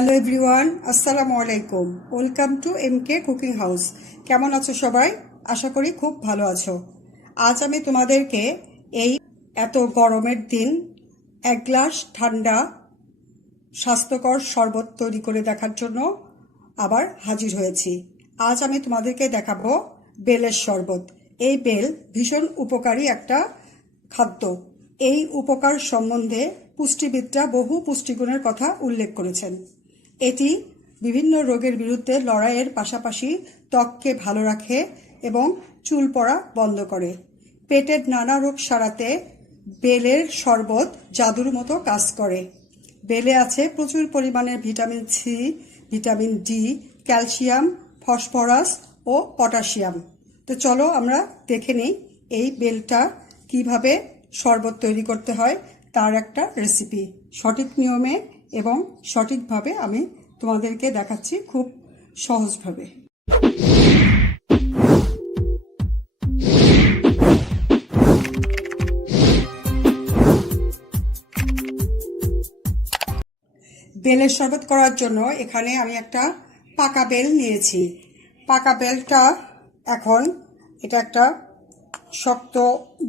Hello everyone, আসসালামু আলাইকুম। Welcome to MK cooking house. কেমন আছো সবাই? আশা করি খুব ভালো আছো। আজ আমি তোমাদেরকে এই এত গরমের দিন এক গ্লাস ঠান্ডা স্বাস্থ্যকর শরবত তৈরি করে দেখার জন্য আবার হাজির হয়েছি। আজ আমি তোমাদেরকে দেখাবো বেলের শরবত। এই বেল ভীষণ উপকারী একটা খাদ্য। এই উপকার সম্বন্ধে পুষ্টিবিদরা বহু পুষ্টিগুণের কথা উল্লেখ করেছেন। এটি বিভিন্ন রোগের বিরুদ্ধে লড়াইয়ের পাশাপাশি ত্বককে ভালো রাখে এবং চুল পড়া বন্ধ করে। পেটের নানা রোগ সারাতে বেলের শরবত জাদুর মতো কাজ করে। বেলে আছে প্রচুর পরিমাণে vitamin C, vitamin D, calcium, phosphorus ও পটাশিয়াম। তো চলো আমরা দেখে নিই এই বেলটা কিভাবে শরবত তৈরি করতে হয় তার একটা রেসিপি। সঠিক নিয়মে এবং সঠিকভাবে আমি তোমাদেরকে দেখাচ্ছি খুব সহজভাবে। বেলের শরবত করার জন্য এখানে আমি একটা পাকা বেল নিয়েছি। পাকা বেলটা এখন এটা একটা শক্ত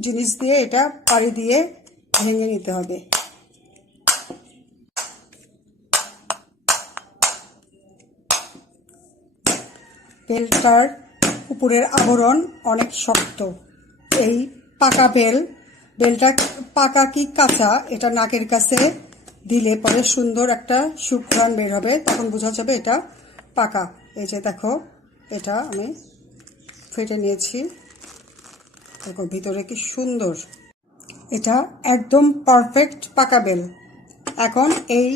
জিনিস দিয়ে এটা পাড়ি দিয়ে ভেঙে নিতে হবে। বেলটার উপরের আবরণ অনেক শক্ত। এই পাকা বেলটা পাকা কি কাঁচা এটা নাকের কাছে দিলে পরে সুন্দর একটা সুঘ্রাণ বের হবে, তখন বোঝা যাবে এটা পাকা। এই যে দেখো, এটা আমি ফেটে নিয়েছি। দেখো ভিতরে কি সুন্দর, এটা একদম পারফেক্ট পাকা বেল। এখন এই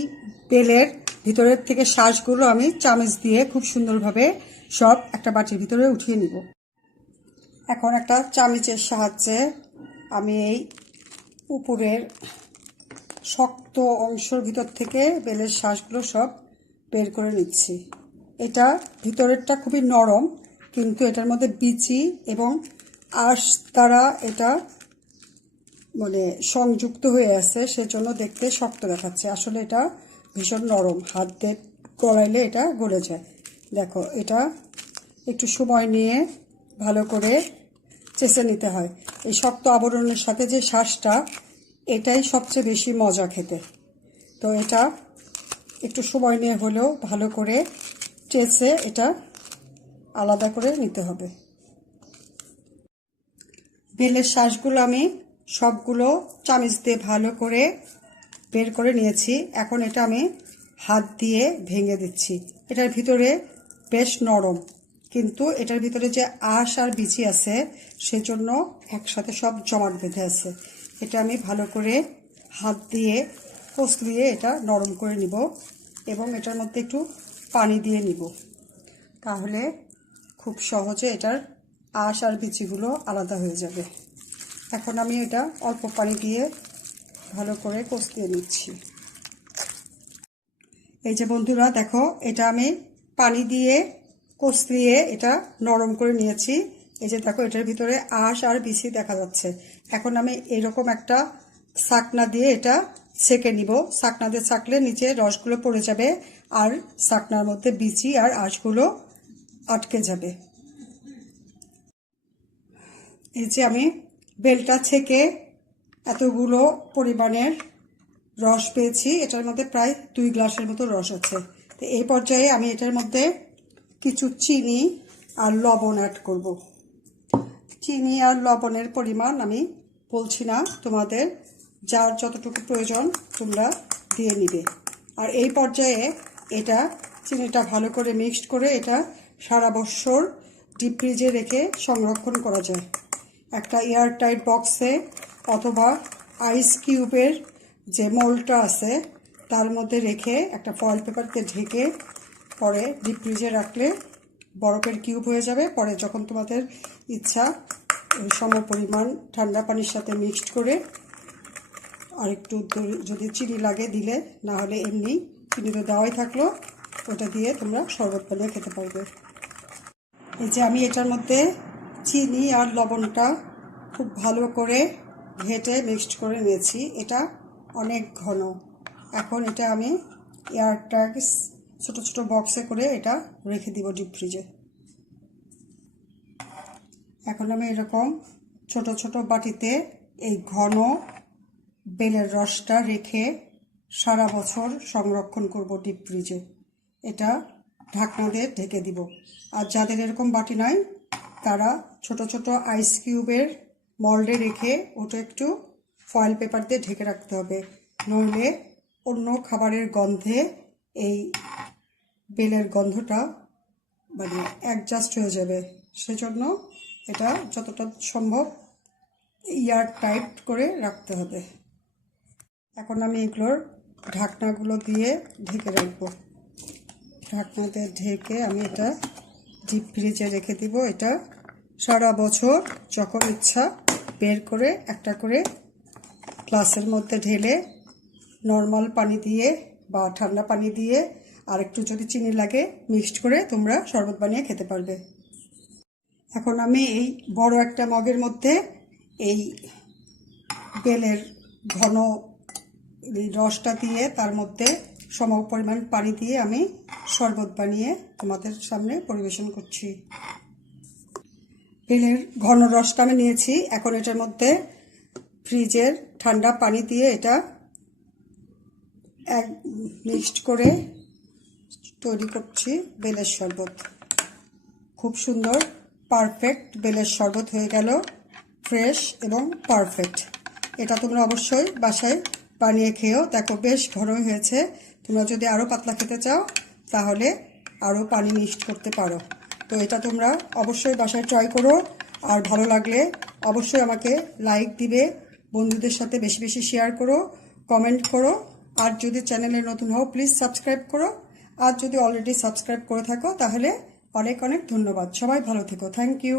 বেলের ভিতরের থেকে শ্বাসগুলো আমি চামচ দিয়ে খুব সুন্দরভাবে সব একটা বাটির ভিতরে উঠিয়ে নিব। এখন একটা চামচের সাহায্যে আমি এই উপরের শক্ত অংশের ভিতর থেকে বেলের শ্বাসগুলো সব বের করে নিচ্ছি। এটা ভিতরেরটা খুবই নরম, কিন্তু এটার মধ্যে বিচি এবং আঁশ দ্বারা এটা সংযুক্ত হয়ে আছে, সেজন্য দেখতে শক্ত দেখাচ্ছে। আসলে এটা ভীষণ নরম, হাত দিয়ে গলাইলে এটা গলে যায়। দেখো, এটা একটু সময় নিয়ে ভালো করে চেঁচে নিতে হয়। এই শক্ত আবরণের সাথে যে শ্বাসটা, এটাই সবচেয়ে বেশি মজা খেতে। তো এটা একটু সময় নিয়ে হলেও ভালো করে চেঁচে এটা আলাদা করে নিতে হবে। বেলের শ্বাসগুলো আমি সবগুলো চামচ দিয়ে ভালো করে বের করে নিয়েছি। এখন এটা আমি হাত দিয়ে ভেঙে দিচ্ছি। এটার ভিতরে বেশ নরম, কিন্তু এটার ভিতরে যে আঁশ আর বিচি আছে সেজন্য একসাথে সব জমাট বেঁধে আছে। এটা আমি ভালো করে হাত দিয়ে কষলিয়ে এটা নরম করে নিব এবং এটার মধ্যে একটু পানি দিয়ে নিব, তাহলে খুব সহজে এটার আঁশ আর বিচিগুলো আলাদা হয়ে যাবে। এখন আমি এটা অল্প পানি দিয়ে ভালো করে কষলিয়ে নিচ্ছি। এই যে বন্ধুরা দেখো, এটা আমি পানি দিয়ে কষলিয়ে এটা নরম করে নিয়েছি। এই যে দেখো, এটার ভিতরে আঁশ আর বিচি দেখা যাচ্ছে। এখন আমি এরকম একটা ছাকনা দিয়ে এটা ছেঁকে নিব। ছাকনা দিয়ে ছাকলে নিচে রসগুলো পড়ে যাবে আর ছাকনার মধ্যে বিচি আর আঁশগুলো আটকে যাবে। এই যে আমি বেলটা ছেঁকে এতগুলো পরিমাণের রস পেয়েছি। এটার মধ্যে প্রায় 2 গ্লাসের মতো রস আছে। তো এই পর্যায়ে আমি এটার মধ্যে কিছু চিনি আর লবণ অ্যাড করব। চিনি আর লবণের পরিমাণ আমি বলছি না, তোমাদের যার যতটুকু প্রয়োজন তোমরা দিয়ে নিবে। আর এই পর্যায়ে এটা চিনিটা ভালো করে মিক্সড করে এটা সারা বছর ডিপ ফ্রিজে রেখে সংরক্ষণ করা যায়। একটা এয়ারটাইট বক্সে অথবা আইস কিউবের যে মোল্ডটা আছে তার মধ্যে রেখে একটা ফয়েল পেপারতে ঢেকে পরে ডিপ ফ্রিজে রাখলে বরফের কিউব হয়ে যাবে। পরে যখন তোমাদের ইচ্ছা সম পরিমাণ ঠান্ডা পানির সাথে মিক্সড করে আর একটু যদি চিনি লাগে দিলে, না হলে এমনি চিনি তো দেওয়াই থাকলো, ওটা দিয়ে তোমরা শরবত বানিয়ে খেতে পারবে। এই যে আমি এটার মধ্যে চিনি আর লবণটা খুব ভালো করে ঘেটে মিক্সড করে নিয়েছি। এটা অনেক ঘন। এখন এটা আমি এয়ারটাইট ছোট ছোট বক্সে করে এটা রেখে দিব ডিপ ফ্রিজে। এখন আমি এরকম ছোট ছোট বাটিতে এই ঘন বেলের রসটা রেখে সারা বছর সংরক্ষণ করব ডিপ ফ্রিজে। এটা ঢাকনা দিয়ে ঢেকে দিব। আর যাদের এরকম বাটি নাই তারা ছোট ছোট আইস কিউবের মল্ডে রেখে ওটা একটু ফয়েল পেপার দিয়ে ঢেকে রাখতে হবে, নইলে অন্য খাবারের গন্ধে এই বেলের গন্ধটা মানে অ্যাডজাস্ট হয়ে যাবে। সেজন্য এটা যতটা সম্ভব এয়ার টাইট করে রাখতে হবে। এখন আমি এগুলোর ঢাকনাগুলো দিয়ে ঢেকে রাখবো। ঢাকনা দিয়ে ঢেকে আমি এটা ডিপ ফ্রিজে রেখে দিব। এটা সারা বছর যখন ইচ্ছা বের করে একটা করে গ্লাসের মধ্যে ঢেলে নর্মাল পানি দিয়ে বা ঠান্ডা পানি দিয়ে আর একটু যদি চিনি লাগে মিক্সড করে তোমরা শরবত বানিয়ে খেতে পারবে। এখন আমি এই বড় একটা মগের মধ্যে এই বেলের ঘন রসটা দিয়ে তার মধ্যে সম পরিমাণ পানি দিয়ে আমি শরবত বানিয়ে তোমাদের সামনে পরিবেশন করছি। বেলের ঘন রসটা আমি নিয়েছি। এখন এটার মধ্যে ফ্রিজের ঠান্ডা পানি দিয়ে এটা এক মিক্সড করে তৈরি করছি বেলের শরবত। খুব সুন্দর পারফেক্ট বেলের শরবত হয়ে গেল, ফ্রেশ এবং পারফেক্ট। এটা তোমরা অবশ্যই বাসায় বানিয়ে খেয়েও দেখো, বেশ ঘন হয়েছে। তোমরা যদি আরও পাতলা খেতে চাও তাহলে আরও পানি মিক্সড করতে পারো। তো এটা তোমরা অবশ্যই বাসায় ট্রাই করো। আর ভালো লাগলে অবশ্যই আমাকে লাইক দিবে, বন্ধুদের সাথে বেশি বেশি শেয়ার করো, কমেন্ট করো। আর যদি চ্যানেলে নতুন হও প্লিজ সাবস্ক্রাইব করো। আর যদি অলরেডি সাবস্ক্রাইব করে থাকো তাহলে অনেক অনেক ধন্যবাদ। সবাই ভালো থেকো। Thank you.